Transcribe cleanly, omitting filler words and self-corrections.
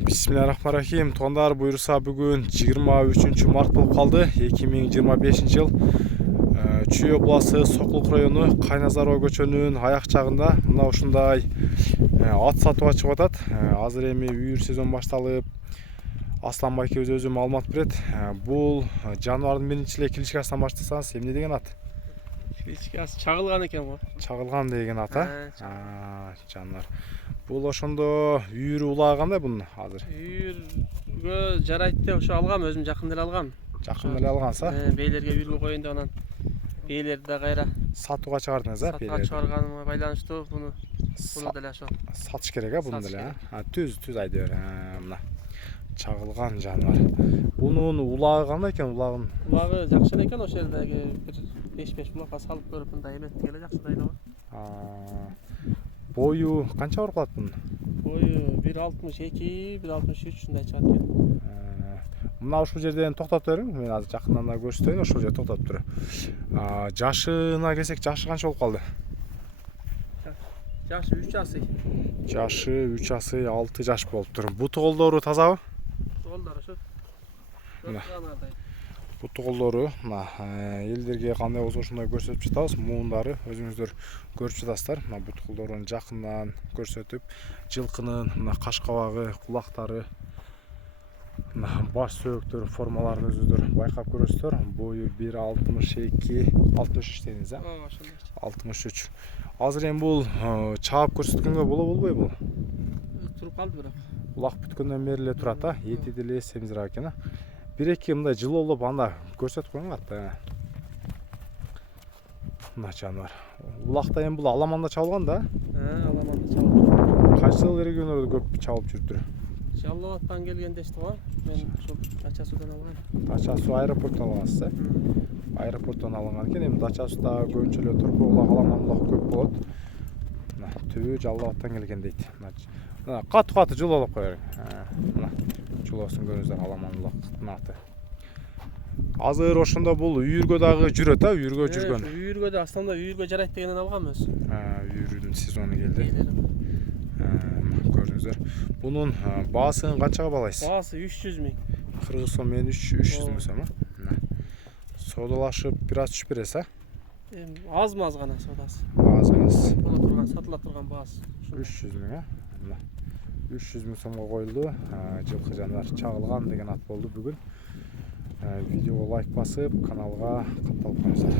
Bismillahirrahmanirrahim. Тондар буйруса бүгін 23 март болып қалды. 2025 жыл. Чүй обласы Соқлық районы Қайназарова көчөнүн аяқ жағында мына ушундай ат сатууга чыгып атат. Азыр эми үйүр сезон башталып, Аслан байке өзү маалымат берет. Бул жаныбардын биринчи эле кличкасынан баштасаңыз эмне деген ат? Кличкасы чагылган экен го. Чагылган деген ат, жаныбар. Бул ошондо үйүрү улагандай бунун азыр. Үйүргө жарайт деп ошо алгам, өзүм жакын эле алгам. Жакын эле алганса? Бейлерге үйүргө коеюн деп анан бейлерди да кайра сатууга чыгардыңыз, сатууга чыгарганыма байланыштуу буну деле ошо сатыш керек, буну деле. Түз айда бер. Мына чагылган жаныбар. Бунун улагы кандай экен, улагын? Улагы жакшы эле экен, ошол жердеги бир 5 улакка салып көрүп мындай эметти эле жакшы дайлоо. Бою канча барып калат бунун? Бою 1.62, 1.63 ушундай чыгат экен. Мына ушул жерден токтоп бериң. Мен азыр жакындан да көрсөтөйүн, ошол жерде токтоп тур. Жашына келсек, жашы канча болуп калды? Жашы 3 асый. Жашы 3 асый, 6 жаш болуп тур. Буту колдору тазабы? Колдору ошо. Буту колдору мына элдерге кандай болсо ошондой көрсөтүп жатабыз. Муундары өзүңүздөр көрүп жатасыздар. Мына буту колдорун жакындан көрсөтүп, жылкынын мына каш кабагы, кулактары, мына баш сөөктөр формаларын өзүңүздөр байкап көрөсүздөр. Бою 1.62, 63 дедиңиз, ошондой. 63. Азыр эми бул чаап көрсөткөнгө болбойбу? Туруп калды бирок. Улак бүткөндөн бери эле турат, эти деле семизирээк экен. Бир-эки мындай жылоолоп анда көрсөтүп коюң атты. Мына жаныбар. Улакта эми бул аламанда чабылган да? Аламанда чабылып. Кайсы региондордо көп чабылып жүрүптүр? Жалал Абадтан келген дешти го. Мен ушул Дача суудан алгам. Дача суу аэропорттон алгансыз, Аэропорттон алынган экен. Эми Дача сууда көбүнчө эле турпу улак, аламан улак көп болот. Мына түбү Жалал Абадтан келген дейт. Мына катуу жылоолоп кое бериң. Мына жылоосун көрүңүздөр, аламан улактын аты. Азыр ошондо бул үйүргө дагы жүрөт, үйүргө жүргөн. Үйүргө да асланда үйүргө жарайт дегенден алгам өзү. Үйүрүнүн сезону келди. Көрүңүздөр. Бунун баасын канчага баалайсыз? Баасы 300 миң. Кыргыз сом менен 300 миң сом. Соодалашып бир аз түшүп бересиз, Аз-маз гана соодасы. Аз эмес. Боло сатыла турган баасы. 300 миң, 300 миң сомго коюлду. Жылкы жаныбар чагылган деген ат болду бүгүн. Видеого лайк басып, каналга катталып коюңуздар.